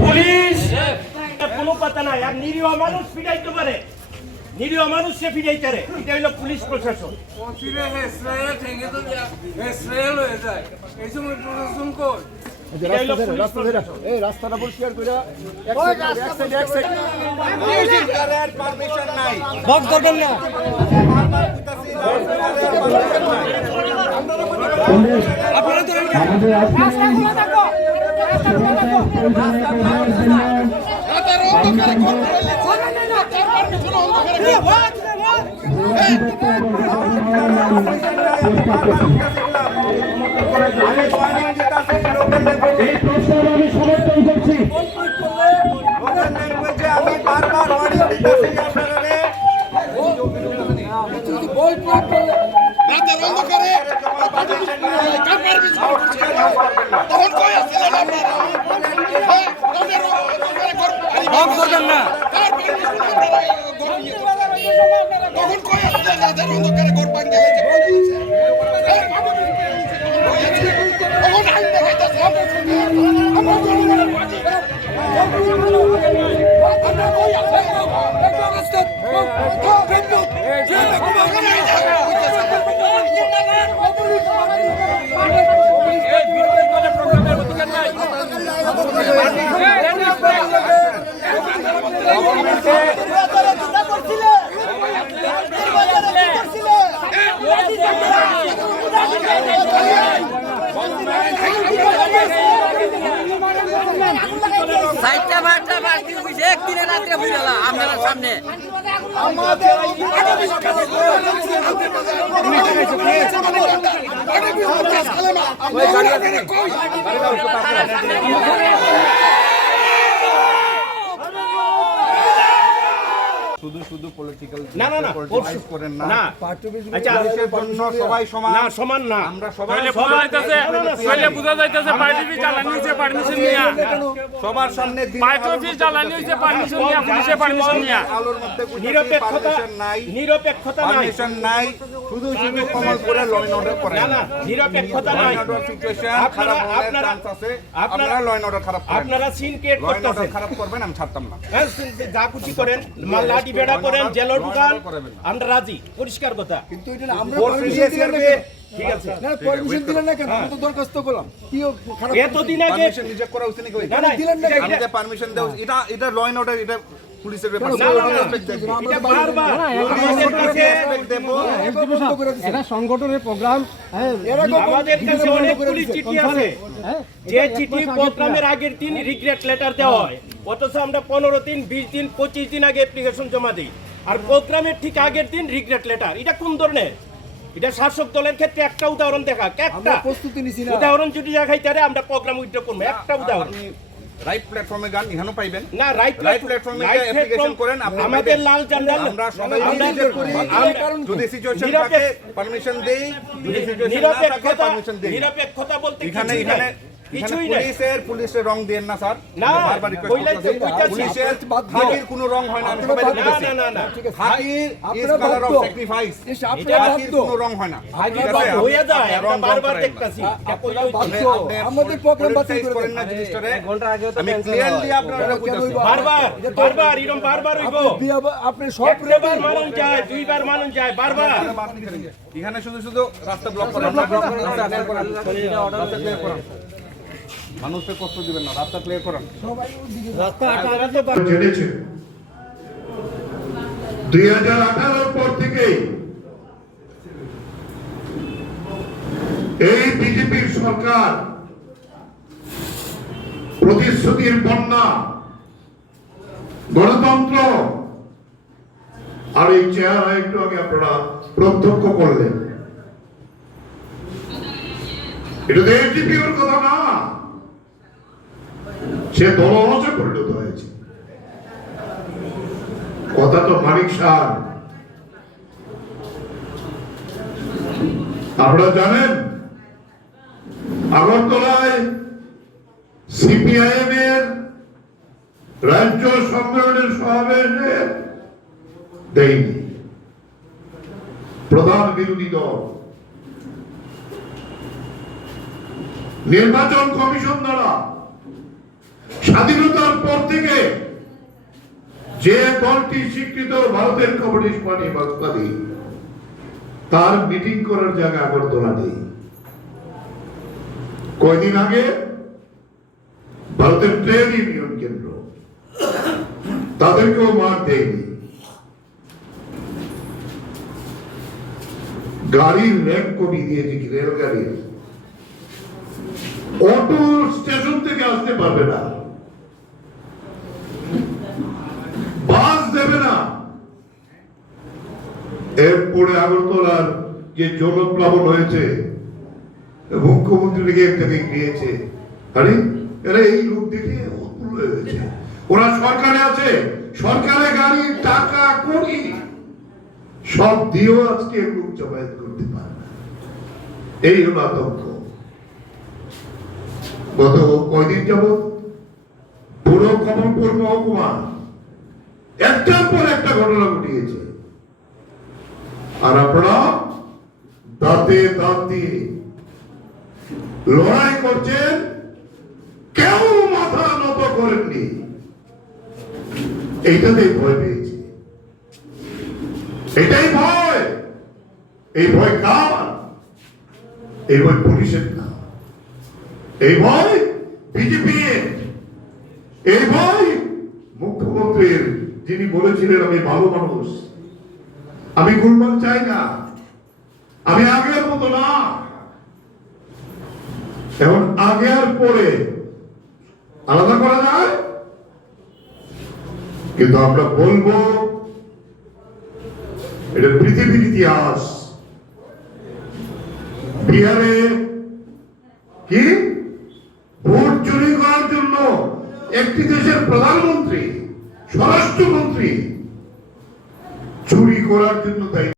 Police! কোনো কথা নাই আর নিরীহ মানুষ ফিরাইতে পারে। নিরীহ মানুষ সে ফিরাইতে পারে। এটা হইল পুলিশ প্রশাসন। কচিরে হেসরাইলে ঠেঙে তো হয়ে যায়। এই সময় প্রশাসন কই? এটা হইল পুলিশ প্রশাসন। এই রাস্তাটা পরিষ্কার করে এক সাইড এক সাইড পারমিশন নাই। বক্স করবেন না আমাদের আজকে এই প্রস্তাব আমি সমর্থন করছি। আমি বারবার আপনারা রাতের অন্ধকারে কাপড় বিছানো করছে তখন কই আসছিলেন আপনারা বক্স করবেন না কার? তখন কই আসছিলেন রাতের অন্ধকারে ঘর ভাঙতে গেছে বলে দিচ্ছে। হ্যাঁ, তখন আইন দেখাইতেছে আমরা শুনি আমরা জনগণের মাঝে আমরা কই আসছি? একটু অবস্থা সাইডটা বারটা বাস দিয়ে বুঝে একদিনে রাত্রে বুঝে আপনার সামনে। শুধু শুধু পলিটিক্যাল না, না, না, করেন না। না। আচ্ছা পুলিশের জন্য সবাই সমান। না সমান না। আমরা সবাই বোঝা যাইতেছে পहिले বুঝা যাইতেছে পার্টি বি জ্বালানি হইছে পারমিশন নিয়া। সবার সামনে বি জ্বালানি হইছে পারমিশন নিয়া পুলিশে পারমিশন নিয়া। আলোর মধ্যে নিরপেক্ষতা নাই। নিরপেক্ষতা নাই। পারমিশন নাই। শুধু শুধু কমল করে ল এন্ড অর্ডার করেন। না না নিরপেক্ষতা নাই। সিচুয়েশন আপনারা- খারাপ হওয়ার আপনারা- চান্স আছে। আপনারা- আপনারা ল এন্ড অর্ডার খারাপ করেন। আপনারা সিন ক্রিয়েট করতেছেন। খারাপ করবেন আমি ছাড়তাম না। হ্যাঁ, যা খুশি করেন মাল লাঠি বেড়া করেন জেলর ঢুকান আমরা রাজি পরিষ্কার কথা কিন্তু এটা আমরা ভোট permission ফিরিয়ে দিলাম না দিবে। কেন? ঠিক আছে না পারমিশন দিলেন না কেন আমি তো দরখাস্ত করলাম কি খারাপ এতদিন আগে পারমিশন রিজেক্ট করা উচিত নাকি না না দিলেন না আমি পারমিশন দেব এটা এটা ল এন্ড অর্ডার এটা পুলিশের ব্যাপার না, না, না, না। Respect দেখব। এটা বারবার আমাদের কাছে Respect দেবো। বন্ধ করে দিছে এটা সংগঠনের প্রোগ্রাম হ্যাঁ আমাদের কাছে অনেক পুলিশ চিঠি আছে হ্যাঁ যে চিঠি প্রোগ্রামের আগের দিন রিগ্রেট লেটার দেওয়া হয় অথচ আমরা পনেরো দিন বিশ দিন পঁচিশ দিন আগে অ্যাপ্লিকেশন জমা দিই। আর প্রোগ্রামের ঠিক আগের দিন রিগ্রেট লেটার এটা কোন ধরনের? এটা শাসক দলের ক্ষেত্রে একটা উদাহরণ দেখা। একটা প্রস্তুতি নিছি না। উদাহরণ যদি দেখাইতে পারে আমরা প্রোগ্রাম উইথড্র করব। একটা উদাহরণ। রাইট প্ল্যাটফর্মে গান এখানেও পাইবেন? না রাইট এ গিয়ে application করেন, আপনি আমাদের লাল জান্ডাল আমরা সবাই আমরা- করি যদি সিচুয়েশন থাকে পারমিশন দেই। যদি সিচুয়েশন না থাকে পারমিশন দেই। নিরপেক্ষতা বলতে এখানে। এখানে কিছুই নাই। পুলিশের পুলিশের রং দেন না স্যার। না, বারবার রিকোয়েস্ট তো, পুলিশের। হাতির কোনো রং হয় না আমি সবাই না বলতেছি না না না হাতির is colour of sacrifice is, আপনারা কোনো রং হয় না। আগে আছে? বাদ হয়ে যায় আপনি আমরা বারবার দেখতাছি। আমাদের প্রোগ্রাম বাতিল করে করেন না দেন জিনিসটারে আমি ক্লিয়ারলি আপনারা বুঝাচ্ছি বারবার বারবার এরকম বারবার হইব। আপনি সব একবার মানুষ যায় দুইবার মানুষ যায় বারবার। এখানে শুধু শুধু রাস্তা ব্লক রাস্তা ক্লিয়ার করেন। রাস্তা ক্লিয়ার করেন। মানুষকে কষ্ট দিবেন না রাস্তা ক্লিয়ার করেন। জেনেছে। দুই হাজার আঠারোর পর থেকেই এই বিজেপির সরকার প্রতিশ্রুতির বন্যা গণতন্ত্র আর এই চেহারা একটু আগে আপনারা প্রত্যক্ষ করলেন। এটা তো এনটিপিওর কথা না। সে দলহসে পরিণত হয়েছে। কথা তো মানিক সার। আপনারা জানেন, আগরতলায় সিপিআইএম এর রাজ্য সম্মেলনের সমাবেশে দেয়নি। প্রধান বিরোধী দল। নির্বাচন কমিশন দ্বারা স্বাধীনতার পর থেকে যে দলটি স্বীকৃত ভারতের কমিউনিস্ট পার্টি বাংলাদেশ তার মিটিং করার জায়গা আগরতলা নেই। কয়দিন আগে ভারতের ট্রেড ইউনিয়ন কেন্দ্র, তাদেরকেও মার দেয়নি। গাড়ির র্যাঙ্ক কমিয়ে দিয়েছে রেলগাড়ির? অটো স্টেশন থেকে আসতে পারবে না। এরপরে আগরতলার যে জনপ্লাবন হয়েছে মুখ্যমন্ত্রী একটাকে গিয়েছে। আরে আরে এই লোক দেখে উৎফুল্ল হয়ে গেছে। ওরা সরকারে আছে, সরকারে গাড়ি, টাকা করি সব দিয়েও আজকে লোক জমায়েত করতে পারে না। এই হলো আতঙ্ক। গত কয়দিন যাবৎ পুরো কমলপুর মহকুমা একটার পর একটা ঘটনা ঘটিয়েছে। আর আপনারা দাঁতে দাঁত দিয়ে লড়াই করছেন, কেউ মাথা নত করেননি। এইটাতে ভয় পেয়েছে। এটাই ভয়। এই ভয় কার? এই ভয় পুলিশের না। এই ভয় বিজেপির এই ভয় মুখ্যমন্ত্রীর, যিনি বলেছিলেন, আমি ভালো মানুষ। আমি গুলমান চাই না। আমি আগের মতো না। এখন আগে আর পরে আলাদা করা যায়? কিন্তু আমরা বলব, এটা পৃথিবীর ইতিহাস। বিহারে কি? ভোট চুরি করার জন্য একটি দেশের প্রধানমন্ত্রী, স্বরাষ্ট্রমন্ত্রী